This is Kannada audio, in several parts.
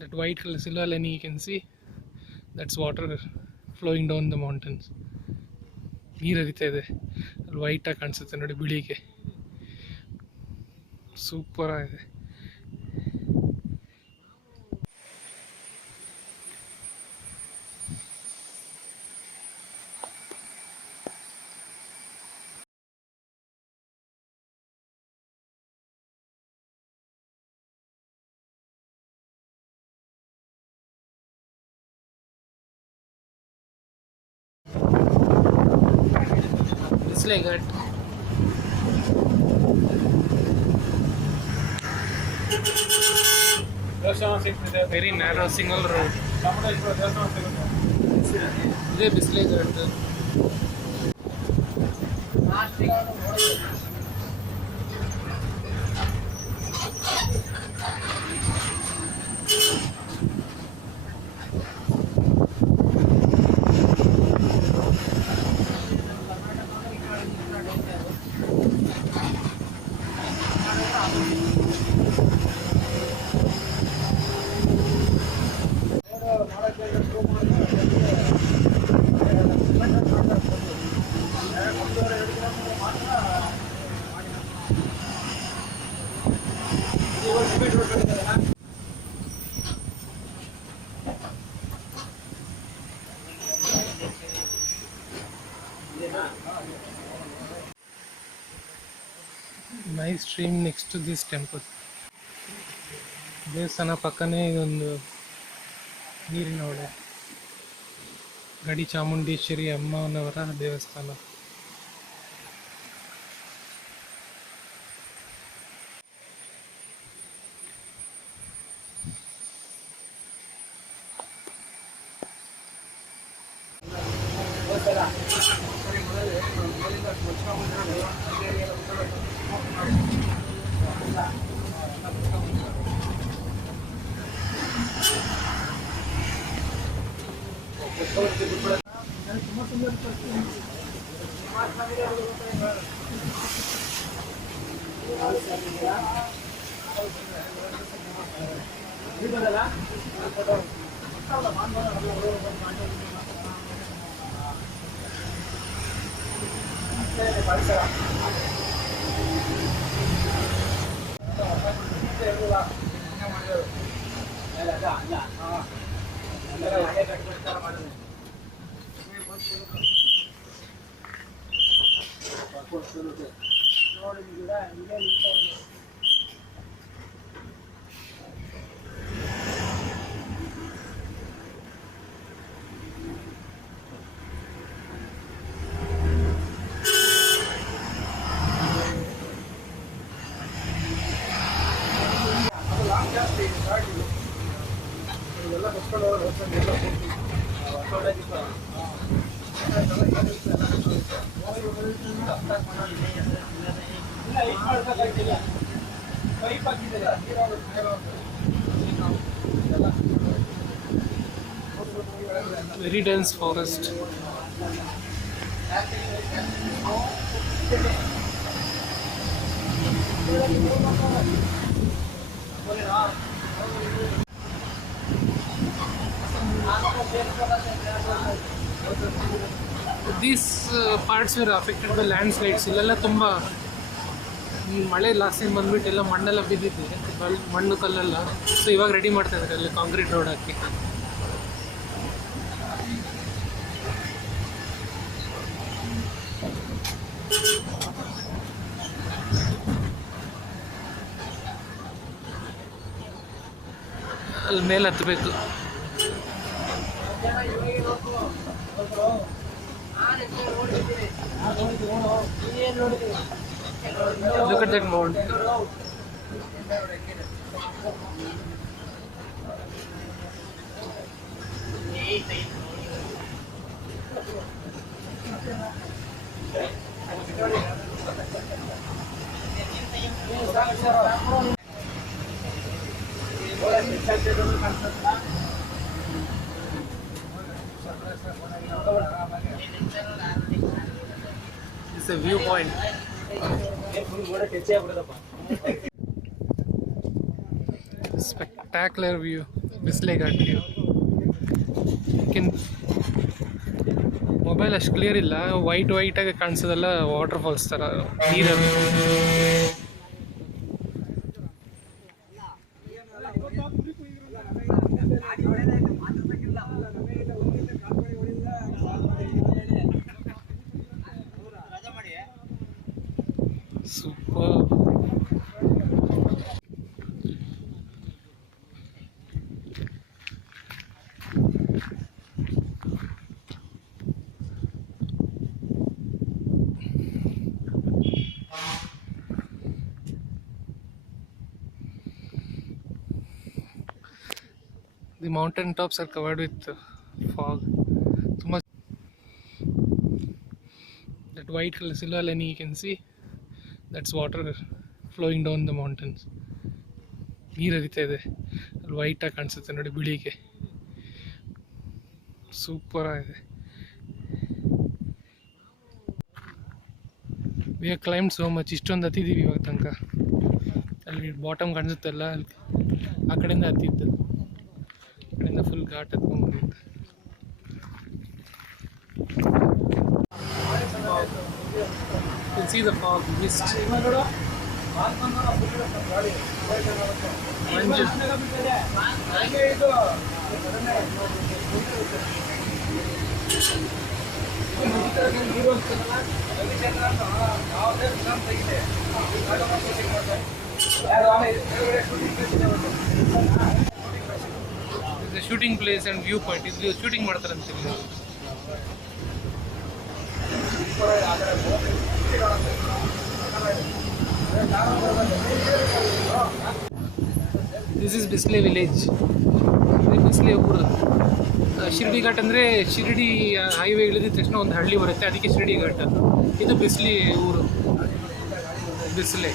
That white color silver lining you can see, that's water flowing down the mountains. ನೀರು ಹರಿತಾ ಇದೆ, ಅಲ್ಲಿ ವೈಟಾಗಿ ಕಾಣಿಸುತ್ತೆ ನೋಡಿ ಬಿಳಿಗೆ, ಸೂಪರ್ ಆಗಿದೆ. Bisle Ghat. Very narrow single road. This is Bisle Ghat. Nice stream next to this temple. ದೇವಸ್ಥಾನ ಪಕ್ಕನೇ ಇದೊಂದು ನೀರಿನ ಹೊಳೆ, ಗಡಿ ಚಾಮುಂಡೇಶ್ವರಿ ಅಮ್ಮನವರ ದೇವಸ್ಥಾನ. Very dense forest. These parts were affected by landslides. ಇಲ್ಲೆಲ್ಲ ತುಂಬ ಮಳೆ ಲಾಸ್ಟ್ ಟೈಮ್ ಬಂದ್ಬಿಟ್ಟು ಎಲ್ಲ ಮಣ್ಣೆಲ್ಲ ಬಿದ್ದಿದೆ, ಮಣ್ಣು ಕಲ್ಲೆಲ್ಲ. ಸೊ ಇವಾಗ ರೆಡಿ ಮಾಡ್ತಾ ಇದ್ದಾರೆ ಅಲ್ಲಿ ಕಾಂಕ್ರೀಟ್ ರೋಡ್ ಹಾಕಿ. ಅಲ್ಲಿ ಮೇಲೆ ಹತ್ತಬೇಕು. Look at that mound. It's a viewpoint. Spectacular view, Bisle Ghat view. Can mobile ಅಷ್ಟು ಕ್ಲಿಯರ್ ಇಲ್ಲ, ವೈಟಾಗಿ ಕಾಣಿಸೋದೆಲ್ಲ ವಾಟರ್ ಫಾಲ್ಸ್ ಥರ ನೀರಲ್ಲಿ. Super. The mountain tops are covered with fog. Too much. That white color silver line you can see, that's water flowing down the mountains. ನೀರು ಹರಿತಾ ಇದೆ, ಅಲ್ಲಿ ವೈಟಾಗಿ ಕಾಣಿಸುತ್ತೆ ನೋಡಿ ಬಿಳಿಗೆ. ಸೂಪರ್ ಆಗಿದೆ. We have climb so much. ಇಷ್ಟೊಂದು ಹತ್ತಿದ್ದೀವಿ ಇವಾಗ ತನಕ. ಅಲ್ಲಿ ಬಾಟಮ್ ಕಾಣಿಸುತ್ತಲ್ಲ, ಅಲ್ಲಿ ಆ ಕಡೆಯಿಂದ ಹತ್ತಿದ್ದು, ಆ ಕಡೆಯಿಂದ ಫುಲ್ ಘಾಟ್ ಹತ್ಕೊಂಡ್ಬಂದಿತ್ತು. You can see the fog, mist. ಮಂಜು. It's a shooting place and viewpoint. ಇಲ್ಲಿ ಶೂಟಿಂಗ್ ಮಾಡ್ತಾರಂತಿಲ್ಲ. This is Bisle village. Bisle ಊರು. ಶಿರ್ಡಿ ಘಾಟ್ ಅಂದರೆ ಶಿರ್ಡಿ ಹೈವೇ ಇಳಿದ ತಕ್ಷಣ ಒಂದು ಹಳ್ಳಿ ಬರುತ್ತೆ, ಅದಕ್ಕೆ ಶಿರ್ಡಿ ಘಾಟ್. ಇದು ಬಿಸ್ಲಿ ಊರು, ಬಿಸ್ಲೆ.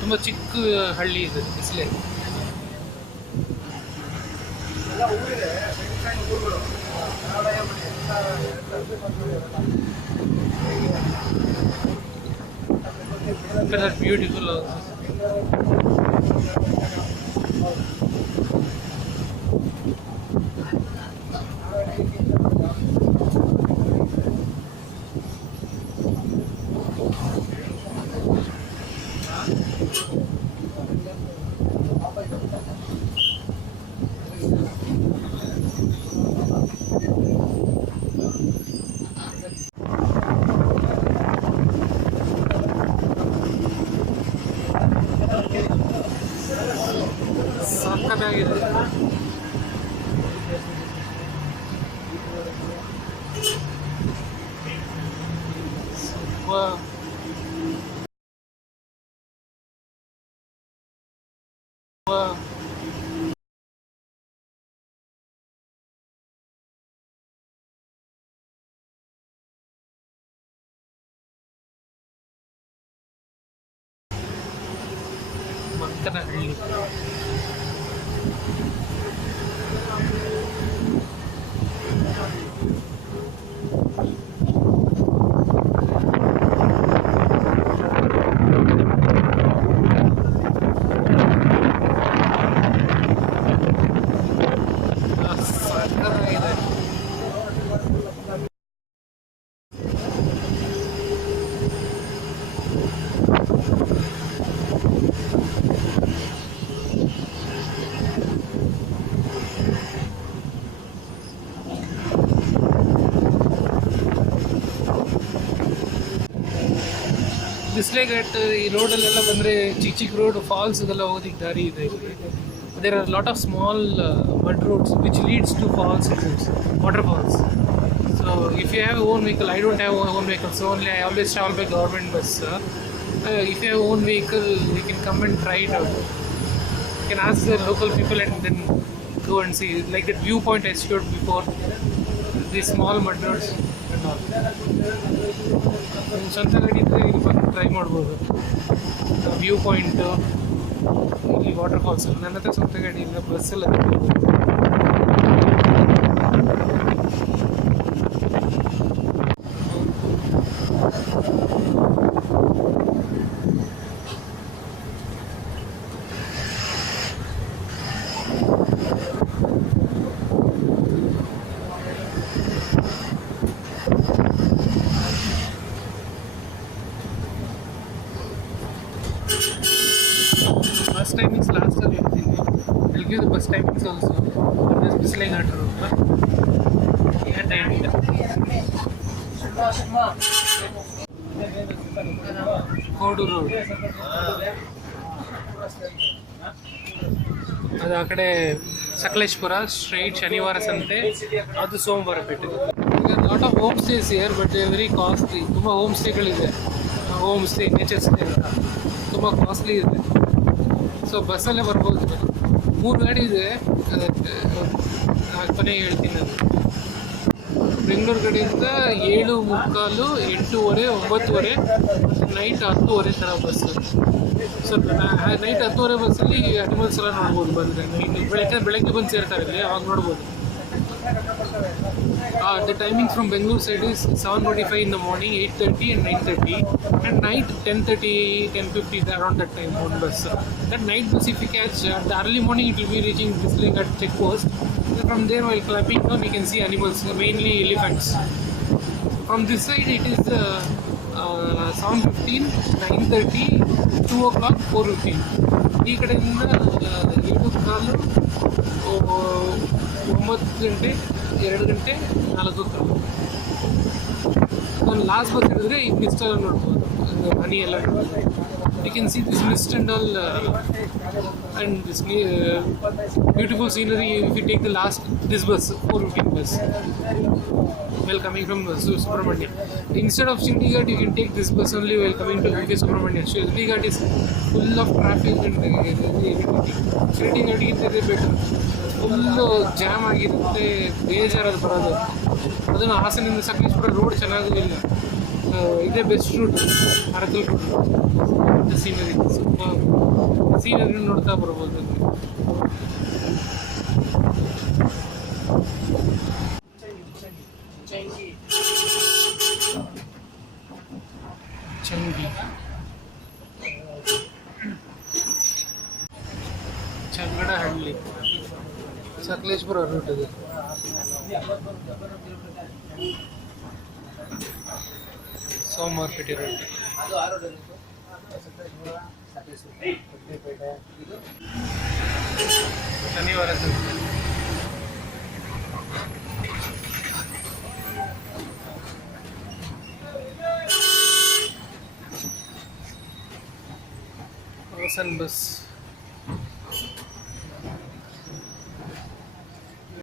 ತುಂಬ ಚಿಕ್ಕ ಹಳ್ಳಿ ಇದೆ ಬಿಸ್ಲೆ. ಬ್ಯೂಟಿಫುಲ್. ಸಕ್ಕತ್ತಾಗಿದೆ. ಮಕ್ಕನ ಹಳ್ಳಿ. ಬಿಸ್ಲೆ ಘಾಟ್ ಈ ರೋಡಲ್ಲೆಲ್ಲ ಬಂದರೆ ಚಿಕ್ಕ ಚಿಕ್ಕ ರೋಡ್, ಫಾಲ್ಸ್ ಇದೆಲ್ಲ ಹೋಗೋದಕ್ಕೆ ದಾರಿ ಇದೆ ಇಲ್ಲಿ. There are lot of small mud roads which leads to falls, water falls. So if you have own vehicle, I don't have own vehicle, so only I always travel by government bus. If you have own vehicle, you can come and try it out. You can ask the local people and then go and see. Like that viewpoint I showed before, the small mud roads and all. ನಿಮ್ಮ ಸ್ವಂತ ಗಾಡಿ ಇದ್ದರೆ ಇಲ್ಲಿ ಬಂದು ಟ್ರೈ ಮಾಡ್ಬೋದು. ವ್ಯೂ ಪಾಯಿಂಟು, ಇಲ್ಲಿ ವಾಟರ್ ಫಾಲ್ಸ್. ನನ್ನ ಹತ್ರ ಸ್ವಂತ ಗಾಡಿ ಇಲ್ಲ, ಬಸ್ಸಲ್ಲಿ bus timings last time everything. I'll give the bus timings also. This Bisle Ghat road. Yeah, time. Kodu road. ಅದು ಆ ಕಡೆ ಸಕಲೇಶ್ಪುರ ಸ್ಟ್ರೈಟ್ ಶನಿವಾರ ಸಂತೆ, ಅದು Somwarpet. Lot of home stays here, but very costly. ತುಂಬ ಹೋಮ್ ಸ್ಟೇಗಳಿದೆ, ಹೋಮ್ ಸ್ಟೇ, ನೇಚರ್ ಸ್ಟೇ ಅಂತ ತುಂಬ ಕಾಸ್ಟ್ಲಿ ಇದೆ. ಸೊ ಬಸ್ಸಲ್ಲೇ ಬರ್ಬೋದು. 3 ಗಾಡಿ ಇದೆ, ಕೊನೆಗೆ ಹೇಳ್ತೀನಿ. ಅದು ಬೆಂಗಳೂರು ಕಡೆಯಿಂದ 7:45, 8:30, 9:30, ನೈಟ್ 10:30 ಥರ ಬಸ್ಸು. ಸೊ ನೈಟ್ 10:30 ಬಸ್ಸಲ್ಲಿ ಅನಿಮಲ್ಸ್ ಎಲ್ಲ ನೋಡ್ಬೋದು ಬಂದರೆ. ಬೆಳಗ್ಗೆ ಬಂದು ಸೇರ್ತಾರೆ ಇಲ್ಲಿ, ಅವಾಗ ನೋಡ್ಬೋದು. The timings from Bangalore side is 7:45 in the morning, 8:30 and 9:30, and night 10:30, 10:50, around that time one bus. That night bus, if you catch the early morning, it will be reaching Bisle Ghat check post. From there, while climbing down, we can see animals, mainly elephants. From this side, it is 7:15, 9:30, 2 o'clock, 4:15. ಈ ಕಡೆಯಿಂದ 7:15, 9 ಗಂಟೆ, 2 ಗಂಟೆ, 4 ಗಂಟೆ. ನಾನು ಲಾಸ್ಟ್ ಬಸ್ ಹಿಡಿದ್ರೆ ಈ ಮಿಸ್ಟ್ ಎಲ್ಲ ನೋಡ್ಬೋದು, ಹನಿ ಎಲ್ಲ ನೋಡ್ಬೋದು. You can see this mist and all, and this beautiful scenery if you take this bus, 4:15 bus, while coming from Subramania. Instead of Shirdi Ghat, you can take this bus only while coming to Subramania. Shirdi Ghat is full of traffic and Shirdi Ghat is better. Full jam ಆಗಿರುತ್ತೆ, ಬೇಜಾರಲ್ಲಿ ಬರೋದು. ಅದನ್ನು ಹಾಸನಿಂದ ಸಕಲೇಶ್ಪುರ ರೋಡ್ ಚೆನ್ನಾಗೂ ಇಲ್ಲ, ಇದೇ ಬೆಸ್ಟ್ ರೂಟ್, ಅರಕಲ್ ರೂಟ್. ಸೀನರಿ ಸ್ವಲ್ಪ ಸೀನರಿ ನೋಡ್ತಾ ಬರ್ಬೋದು. ಚಂಗಿ ಚಂಗಡಹಳ್ಳಿ ಸಕಲೇಶ್ಪುರ ರೂಟ್ ಇದೆ. ಸೋಮವಾರಪೇಟೆ ರೂಟ್. ಶನಿವಾರ ಸಂತೆ. ಹಾಸನ್ ಬಸ್.